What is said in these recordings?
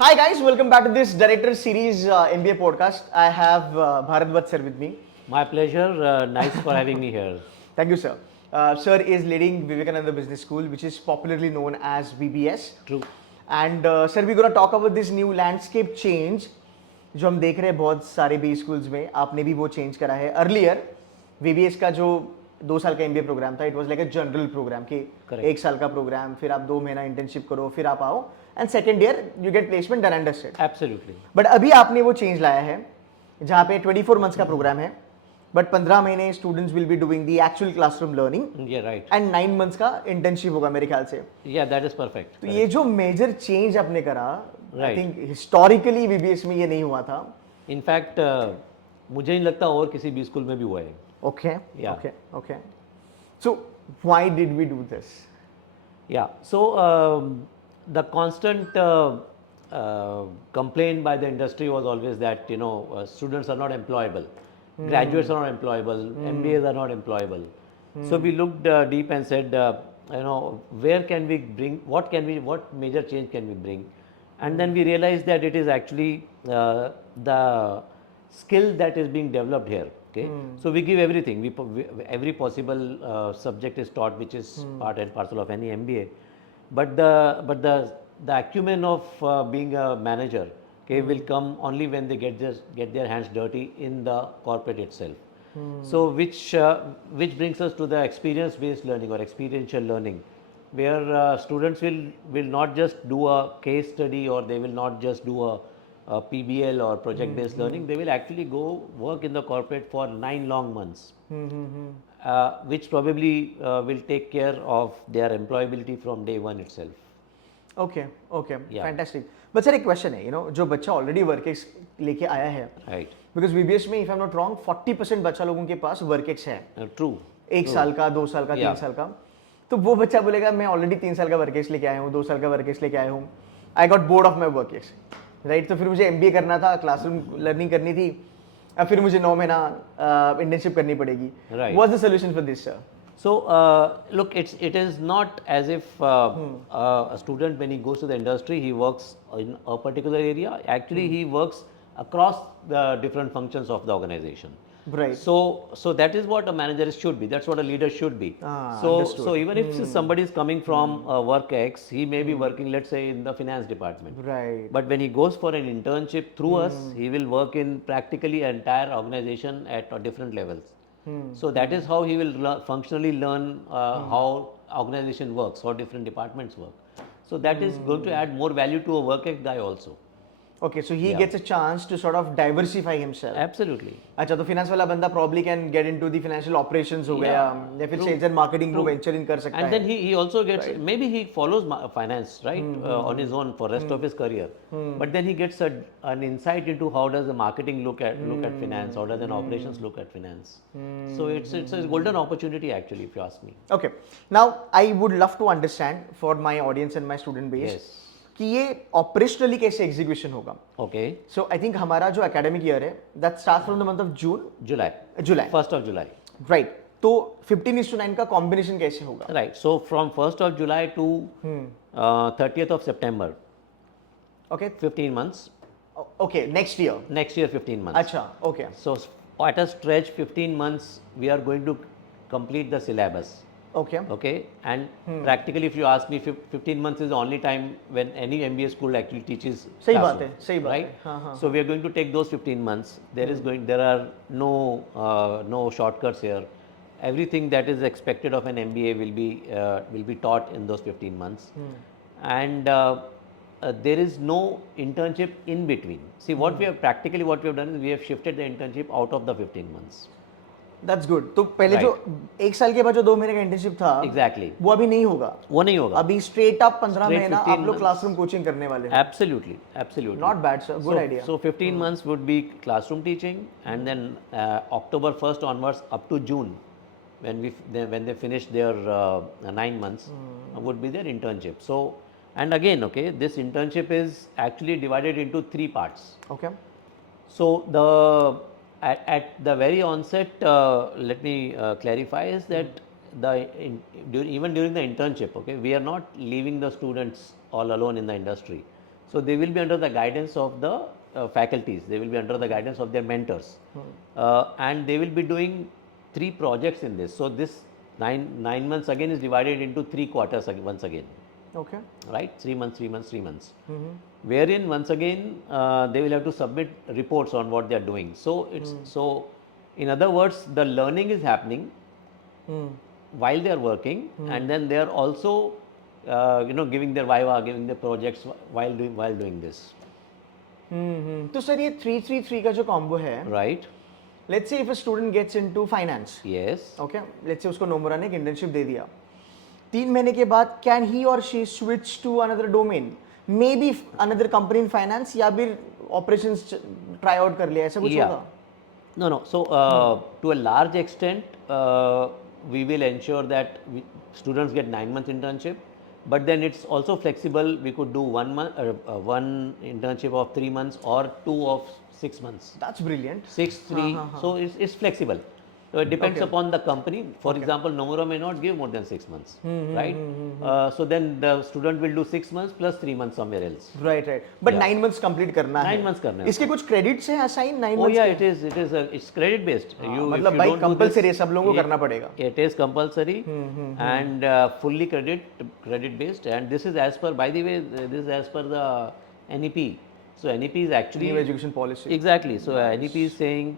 Hi guys, welcome back to this Director Series MBA podcast. I have Bharat sir with me. My pleasure. Nice for having me here. Thank you, sir. Sir is leading Vivekananda Business School, which is popularly known as VBS. True. And sir, we're gonna talk about this new landscape change जो हम देख रहे हैं बहुत सारे B schools में. आपने भी वो चेंज करा है. अर्लियर VBS का जो 2 साल का MBA प्रोग्राम था, it was like a general program कि Correct. 1 साल का प्रोग्राम, फिर आप 2 महीना इंटर्नशिप करो, फिर आप आओ and second year you get placement done and dusted. Absolutely. But अभी आपने वो चेंज लाया है जहाँ पे 24 मंथ्स का प्रोग्राम है, बट 15 महीने students will be doing the actual classroom learning Yeah, right. And 9 months का इंटर्नशिप होगा मेरे ख्याल से. Yeah, that is perfect. तो ये जो मेजर चेंज आपने करा, आई Right. थिंक हिस्टोरिकली VBS में ये नहीं हुआ था. In fact, मुझे नहीं लगता और किसी भी स्कूल में भी हुआ है. Okay Yeah. Okay okay. So why did we do this? Yeah. So the constant complaint by the industry was always that students are not employable, graduates are not employable, MBAs are not employable. So we looked deep and said, where can we bring? What major change can we bring? And then we realized that it is actually the skill that is being developed here. Okay, so we give everything. Every possible subject is taught, which is part and parcel of any MBA. But the acumen of being a manager, okay, will come only when they get their hands dirty in the corporate itself. So which brings us to the experience based learning or experiential learning, where students will not just do a case study, or they will not just do a PBL or project based learning. They will actually go work in the corporate for 9 long months, which probably will take care of their employability from day one itself. Okay okay Yeah. Fantastic. But sir एक question है, जो बच्चा already work ex लेके आया है, Right. Because VBS में if I am not wrong 40% बच्चा लोगों के पास वर्क एक्स है, True. 1 साल का, 2 साल का, 3 Yeah. साल का. तो वो बच्चा बोलेगा मैं ऑलरेडी 3 साल का वर्क एक्स लेके आया हूँ, 2 साल का वर्क एक्स लेके आया हूँ, I got bored of my work ex, right. तो फिर मुझे MBA करना था, क्लासरूम लर्निंग करनी थी, अब फिर मुझे 9 महीना इंटर्नशिप करनी पड़ेगी. Right. What's the solution for this, sir? So look, it is not as if a student, when he goes to the industry, he works in a particular area. Actually, he works across the different functions of the organization. Right. So that is what a manager should be. That's what a leader should be. Understood. So even if somebody is coming from work X, he may be working, let's say, in the finance department. Right. But when he goes for an internship through us, he will work in practically entire organization at different levels. So that is how he will functionally learn how organization works, how different departments work. So that is going to add more value to a work guy also. Okay, so he gets a chance to sort of diversify himself. Absolutely. अच्छा, तो finance वाला बंदा probably can get into the financial operations हो गया, या फिर sales and marketing को venture in कर सकता And है. then he also gets, maybe he follows finance, right, on his own for rest of his career. But then he gets an insight into how does the marketing look at finance, how does an operations look at finance. So it's a golden opportunity actually, if you ask me. Okay, now I would love to understand for my audience and my student base Yes. कि ये operationally कैसे execution होगा. Okay. So I think हमारा जो academic year है that start from the month of July. July, 1st of July. Right. तो 15:9 का combination कैसे होगा? Right. So from 1st of July to 30th of September, okay 15 months. Okay, next year. Next year, 15 months. अच्छा, okay. So at a stretch, 15 months, we are going to complete the syllabus. Okay. Okay. And practically, if you ask me, 15 months is the only time when any MBA school actually teaches. सही बात classroom, है, सही बात right? है. हाँ, हाँ. So we are going to take those 15 months. There are no shortcuts here. Everything that is expected of an MBA will be taught in those 15 months. And there is no internship in between. See, what we have done is we have shifted the internship out of the 15 months. That's good. तो पहले जो 1 साल के बाद जो 2 महीने का internship था, Exactly. वो अभी नहीं होगा. वो नहीं होगा. अभी स्ट्रेट अप 15 Straight महीना 15 आप लोग months. क्लासरूम कोचिंग करने वाले हैं. Absolutely. Not bad sir, good idea. So 15 months would be classroom teaching, and then October 1st onwards up to June, when they finish their 9 months, would be their internship. So, and again, okay, this internship is actually divided into 3 parts. Okay. So at the very onset, let me clarify is that even during the internship, okay, we are not leaving the students all alone in the industry. So they will be under the guidance of the faculties. They will be under the guidance of their mentors, and they will be doing 3 projects in this. So this nine months again is divided into 3 quarters once again, Okay. right? 3 months, 3 months, 3 months. Wherein once again they will have to submit reports on what they are doing. So it's so, in other words, the learning is happening while they are working, and then they are also giving their viva, giving their projects while doing this, तो sir ये 3-3-3 का जो combo है, right? Let's say if a student gets into finance, Yes. Okay, let's say उसको Nomura ने एक internship दे दिया, 3 महीने के बाद कैन ही और she switch to another domain, may be another company in finance, या फिर ऑपरेशंस ट्राई आउट कर लिया, ऐसा कुछ Yeah. होगा? No. So to a large extent, we will ensure that students get 9 month internship, but then it's also flexible. We could do 1 month, one internship of 3 months or 2 of 6 months. That's brilliant. 6, 3. So it's flexible. So it depends Okay. upon the company. For example, Nomura may not give more than 6 months, right? So then the student will do 6 months plus 3 months somewhere else. Right right, but 9 months complete करना है. 9 months करना है. इसके कुछ credits हैं assign 9 Oh months yeah, के? it's credit based. If मतलब you भाई don't do कंपलसरी है, this, सब लोगों को करना पड़ेगा. It is compulsory and fully credit based, and this is as per, by the way, this is as per the NEP. So NEP is actually new education policy. exactly. So NEP is saying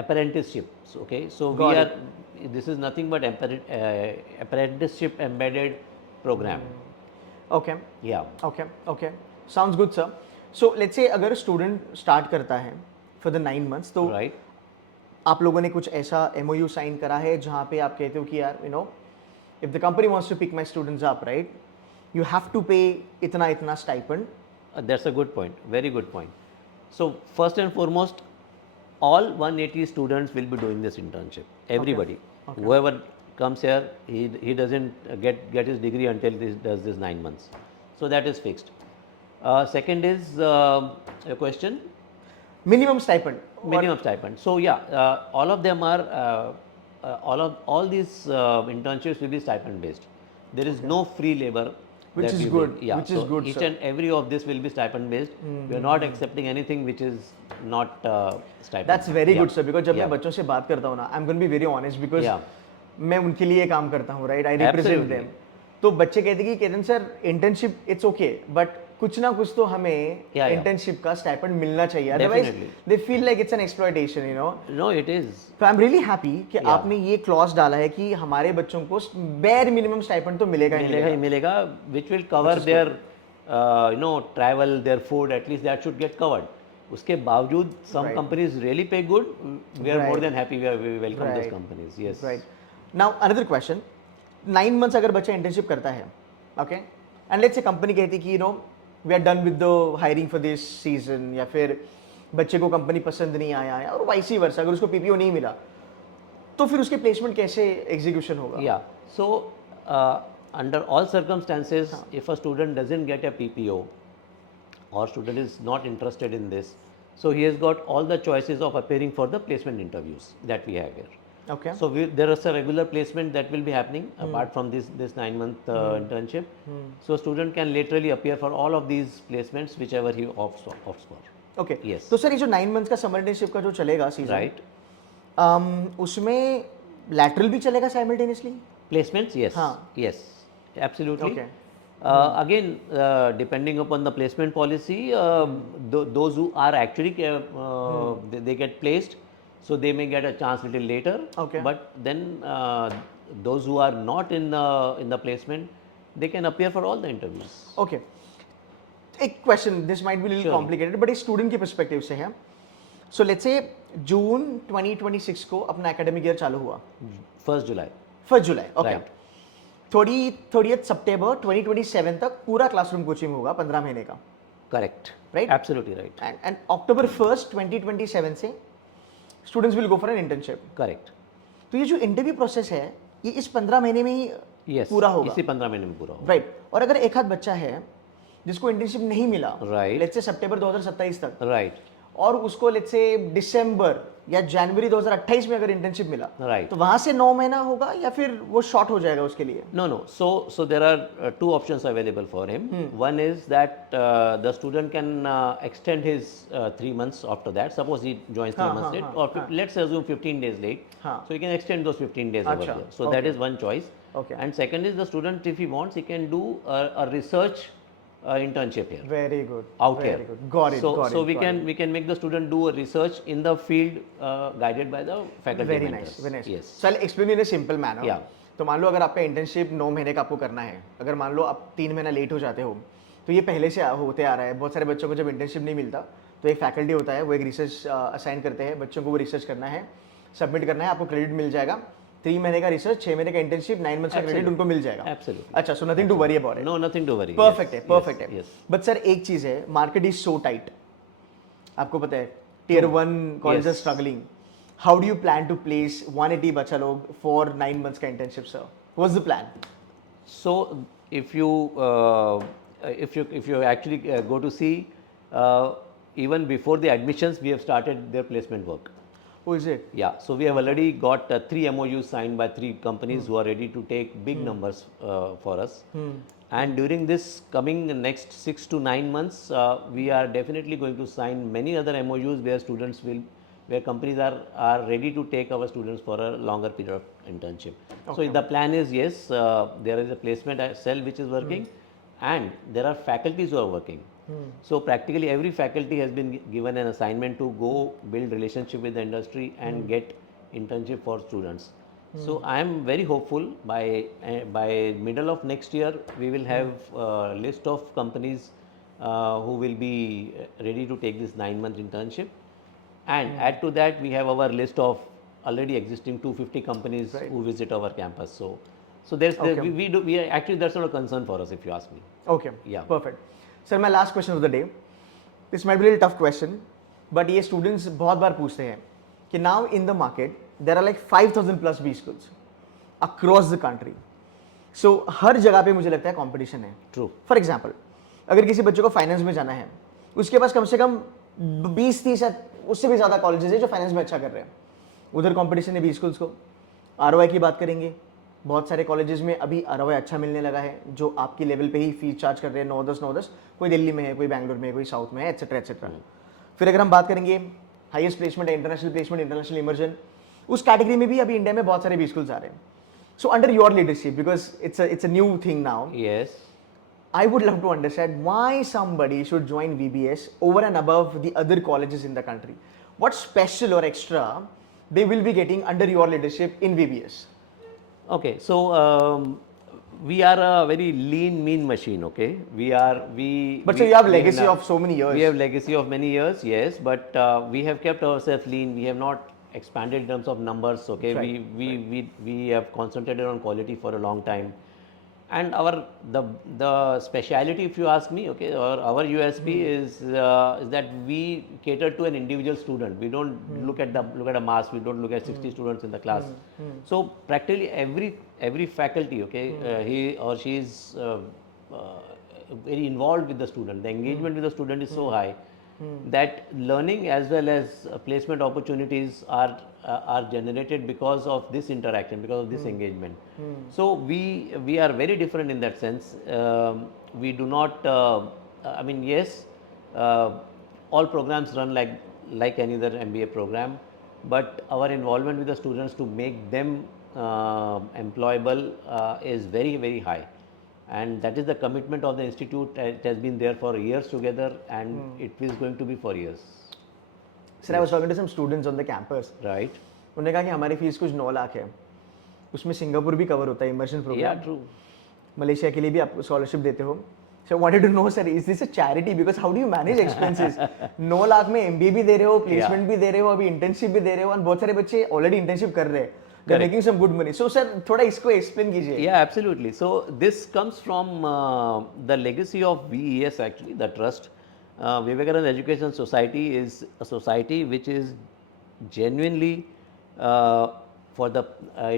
apprenticeship. So, okay, so Got we it. are. This is nothing but apprenticeship embedded program. Okay Yeah. Okay okay, sounds good sir. So let's say अगर student start करता है for the 9 months, तो Right. आप लोगों ने कुछ ऐसा MOU sign करा है जहाँ पे आप कहते हो कि यार if the company wants to pick my students up, right, you have to pay इतना इतना stipend. That's a good point. Very good point. So first and foremost, all 180 students will be doing this internship. Everybody, whoever comes here, he doesn't get his degree until he does this 9 months. So that is fixed. Second is a question. Minimum stipend. Minimum stipend. So yeah, all of them are all these internships will be stipend based. There is no free labor. Which that is we good, will- Yeah. which is so good, each sir. and every of this will be stipend based. We are not accepting anything which is not stipend. That's very Yeah. Good sir, because जब मैं Yeah. बच्चों से बात करता हूँ ना, I am going be very honest, because Yeah. मैं उनके लिए काम करता हूँ, right, I represent Absolutely. Them. तो बच्चे कहते हैं कि Ketan sir internship it's okay, but कुछ ना कुछ तो हमें Yeah. इंटर्नशिप का स्टाइपेंड मिलना चाहिए, otherwise Definitely. They feel like it's an exploitation, No, it is. तो आई एम रियली हैप्पी कि आपने ये क्लॉज डाला है कि हमारे बच्चों को बेयर मिनिमम स्टाइपेंड तो मिलेगा ही मिलेगा ही मिलेगा. मिलेगा, which will cover their travel, their food, at least that should get covered. उसके बावजूद some companies really pay good. We are more than happy. We welcome those Right. companies. Yes. Right. Now another question, 9 months अगर बच्चा internship करता है, okay, and let's say company कहती है कि we are done with the hiring for this season, या फिर बच्चे को कंपनी पसंद नहीं आया है, और वाइस वर्सा, अगर उसको PPO नहीं मिला, तो फिर उसके प्लेसमेंट कैसे एग्जीक्यूशन होगा? Yeah. So under all circumstances, if a student doesn't get a PPO or student is not interested in this, so he has got all the choices of appearing for the placement interviews that we have here. Okay. So there is a regular placement that will be happening apart from this 9 month internship. So student can literally appear for all of these placements whichever he opts for. Okay. Yes. तो sir ये जो 9 months का summer internship का जो चलेगा season, Right. उसमें lateral भी चलेगा साइमल्टेनियसली? Placements, yes. हाँ. Yes, absolutely. Okay. Again, depending upon the placement policy, those who are actually they get placed, so they may get a chance little later. Okay. But then those who are not in the placement, they can appear for all the interviews. Okay. एक question, this might be little Sure. Complicated, but एक student के perspective से है. So let's say जून 2026 को अपना academic year चालू हुआ, 1st July. 1 जुलाई, okay. Right. 30th सितंबर 2027 तक पूरा क्लासरूम कोचिंग होगा 15 महीने का, Correct. Right? Absolutely right. And October 1st 2027 से students will go for an internship. Correct. तो ये जो इंटरव्यू प्रोसेस है, ये इस 15 महीने में ही Yes. पूरा होगा, इसी 15 महीने में पूरा होगा. राइट. और अगर एक आध बच्चा है जिसको इंटर्नशिप नहीं मिला, Right. लेट्स से सितंबर 2027 तक, Right. और उसको लेट्स से दिसंबर या जनवरी 2028 में अगर इंटर्नशिप मिला, Right. तो वहां से 9 महीना होगा या फिर वो शॉर्ट हो जाएगा उसके लिए? No, no. So there are two options available for him. One is that the student can extend his 3 months after that. Suppose he joins 3 months late, or let's assume 15 days late. हाँ. So he can extend those 15 days over Acha, there. So that okay. is one choice. Okay. And second is the student, if he wants, he can do a research internship here. Very good, Out very here. Good, got it, So, got so it, we can make the student do a research in the field guided by the faculty very mentors. Nice, very nice. Yes. चल explain in a simple manner. Yeah. तो मान लो अगर आपका internship 9 महीने का आपको करना है, अगर मान लो आप 3 महीना लेट हो जाते हो, तो ये पहले से होते आ रहा है. बहुत सारे बच्चों को जब इंटर्नशिप नहीं मिलता, तो एक फैकल्टी होता है, वो एक रिसर्च असाइन करते हैं, बच्चों को वो रिसर्च करना है, सबमिट करना है, आपको क्रेडिट मिल जाएगा. 3 महीने का रिसर्च, 6 महीने का इंटर्नशिप, 9 मंथ्स का क्रेडिट उनको मिल जाएगा. Absolutely. अच्छा, so nothing to worry about it. No, nothing to worry. Perfect है, Yes, परफेक्ट yes, है. yes. बट सर एक चीज है, मार्केट इज सो टाइट, आपको पता है, tier 1 college Yes. Struggling. How do you plan to place 180 बच्चा लोग फॉर 9 मंथ्स का internship sir? What's the plan? So if you actually go to see, even before the admissions, we have started their placement work. Who is it? Yeah, so we have already got 3 MOUs signed by 3 companies who are ready to take big numbers for us. And during this coming next 6 to 9 months, we are definitely going to sign many other MOUs where companies are ready to take our students for a longer period of internship. So the plan is, yes, there is a placement cell which is working, and there are faculties who are working. So practically every faculty has been given an assignment to go build relationship with the industry and get internship for students. So I am very hopeful by middle of next year we will have a list of companies who will be ready to take this 9-month internship, and add to that we have our list of already existing 250 companies who visit our campus. So there's we are actually, that's not a concern for us if you ask me. Okay. Yeah. Perfect. Sir my last question of the day, this might be little tough question, but ये students बहुत बार पूछते हैं कि now in the market there are like 5000 plus B schools across the country. So हर जगह पे मुझे लगता है कंपटीशन है. True. फॉर एग्जाम्पल, अगर किसी बच्चे को फाइनेंस में जाना है, उसके पास कम से कम 20-30 या उससे भी ज़्यादा कॉलेजेस है जो फाइनेंस में अच्छा कर रहे हैं. उधर कंपटीशन है बी स्कूल्स को. ROI की बात करेंगे, बहुत सारे कॉलेजेस में अभी ROI अच्छा मिलने लगा है, जो आपकी लेवल पे ही फीस चार्ज कर रहे हैं 9-10, कोई दिल्ली में है, कोई बैंगलोर में है, कोई साउथ में है, एटसेट्रा एटसेट्रा. फिर अगर हम बात करेंगे हाईएस्ट प्लेसमेंट है, इंटरनेशनल प्लेसमेंट, इंटरनेशनल इमर्जन, उस कैटेगरी में भी अभी इंडिया में बहुत सारे बी स्कूल्स आ रहे हैं. So under your leadership, because it's a new thing now, Yes. I would love to understand why somebody should join VBS over and above the other colleges in the country. What special or extra they will be getting under your leadership in VBS? Okay, so we are a very lean, mean machine. Okay, But so you have legacy of so many years. We have legacy of many years, yes, but we have kept ourselves lean. We have not expanded in terms of numbers. Okay, Right, we have concentrated on quality for a long time, and the speciality, if you ask me, okay, or our USP is that we cater to an individual student. We don't look at a mass. We don't look at 60 students in the class. So practically every faculty, okay, he or she is very involved with the student. The engagement with the student is so high that learning as well as placement opportunities are generated because of this interaction, because of this engagement. So we are very different in that sense. We do not, I mean, yes, all programs run like any other MBA program, but our involvement with the students to make them employable is very, very high. And that is the commitment of the institute. It has been there for years together, and it is going to be for years. Sir, I was talking to some students on the campus. Right? उन्होंने कहा कि हमारी fees कुछ 9 लाख है, उसमें Singapore भी cover होता है, immersion Yeah, program. true. Malaysia के लिए भी आप स्कॉलरशिप देते हो. So I wanted to know, sir, is this a charity? Because how do you manage expenses? 9 lakh में MBA भी दे रहे हो, प्लेसमेंट भी दे रहे हो, अभी इंटर्नशिप भी दे रहे हो, और बहुत सारे बच्चे ऑलरेडी इंटर्नशिप कर रहे हैं. They're making some good money. So sir, थोड़ा इसको explain कीजिए. Yeah, absolutely. So this comes from the legacy of VES, actually, the trust. Vivekananda Education Society is a society which is genuinely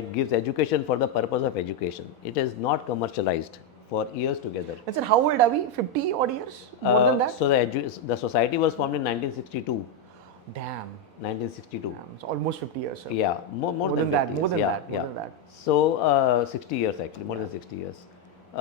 it gives education for the purpose of education. It is not commercialized for years together. And sir, how old are we? 50 odd years? More than that? So the society was formed in 1962. Damn. 1962. It's almost 50 years, sir. Yeah, more than than that, 50 more years. than Yeah, that, more yeah. than that. So 60 years actually, more than 60 years. We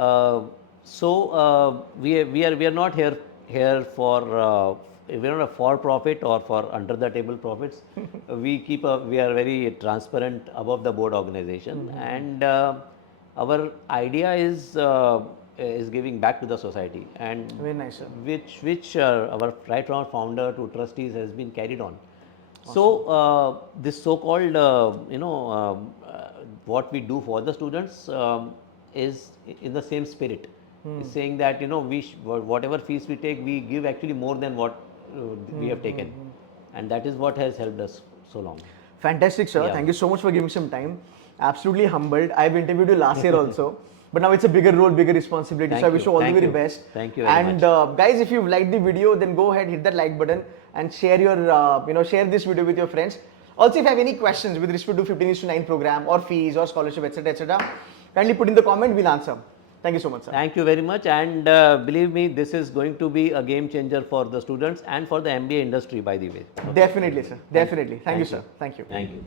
are not here for we are not a for profit or for under the table profits. We are very transparent above the board organization, and our idea is giving back to the society, and Very nice, sir. which our right from our founder to trustees has been carried on. So this so-called what we do for the students is in the same spirit. It's saying that whatever fees we take, we give actually more than what we have taken, and that is what has helped us so long. Fantastic, sir. Yeah. Thank you so much for giving some time. Absolutely humbled. I've interviewed you last year also, but now it's a bigger role, bigger responsibility. Thank so I wish you. you all the Thank very you. best. Thank you very and much. guys, if you've liked the video, then go ahead, hit that like button, and share your share this video with your friends. Also, if you have any questions with respect to 15:9 program or fees or scholarship, etc., kindly put in the comment. We'll answer. Thank you so much, sir. Thank you very much, and believe me, this is going to be a game changer for the students and for the MBA industry, by the way. Okay? Definitely, sir. Definitely. Thank you, sir. Thank you. Thank you.